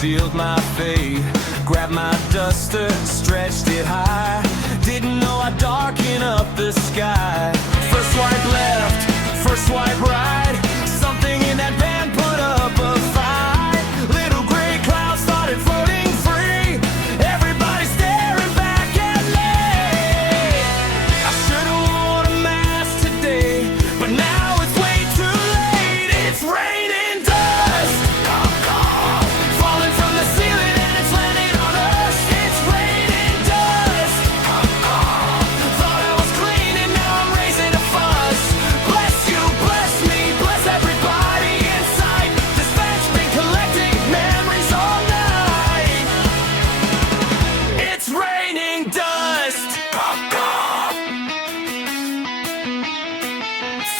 sealed my fate. Grabbed my duster, stretched it high. Didn't know I'd darken up the sky. First swipe left, first swipe right. Something in that van put up a fight. Little gray clouds started floating free. Everybody staring back at me. I should've worn a mask today, but now it's way too late. It's raining dust falling from the ceiling and it's landing on us. It's raining dust. Thought I was clean and now I'm raising a fuss. Bless you, bless me, bless everybody inside. This van's been collecting memories all night. It's raining dust.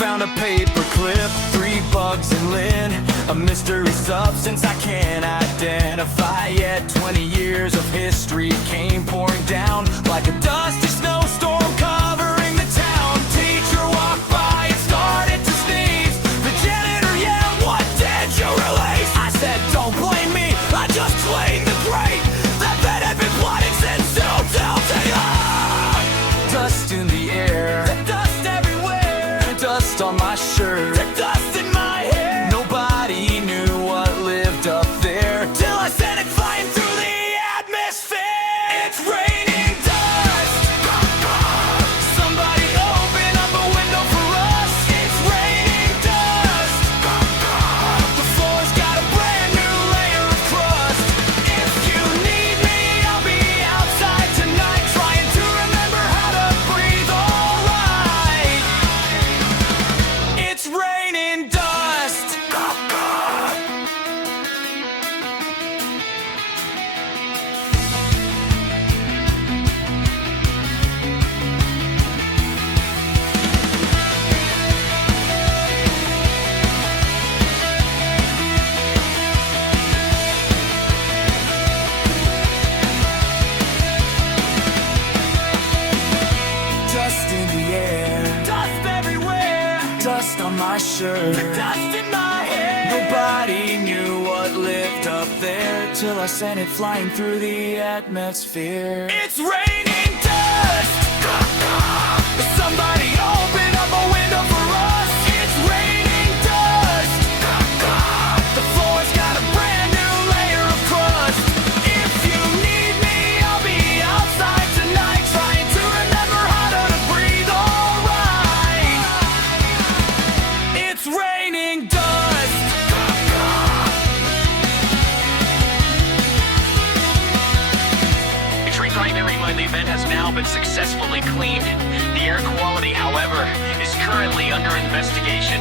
Found a paper clip, 3 bugs in lint. A mystery substance I can't identify yet. 20 years of history came pouring down like a dusty snowstorm covering the town. Teacher walked by and started to sneeze. The janitor yelled, "What did you release?" I said, "Don't blame me, I just cleaned the grate. That bed had been flooding since 2010. Dust in the air, dust everywhere. Dust on my shirt, dust in my hair. Nobody knew what lived up there till I sent it flying through the atmosphere. It's raining dust. Somebody open up a window for us. It's raining dust. The floor's got a brand new layer of crust. If you need me, I'll be outside tonight, trying to remember how to breathe alright. It's raining dust. Dust in the air, dust everywhere. Dust on my shirt, dust in my hair. Nobody knew what lived up there till I sent it flying through the atmosphere. It's raining dust. Somebody open up a window for us. It's raining dust. The floor's got a brand new layer of crust. If you need me, I'll be outside tonight, trying to remember how to breathe alright. It's raining dust. Entry primary the event has now been successfully cleaned. The air quality, however, is currently under investigation.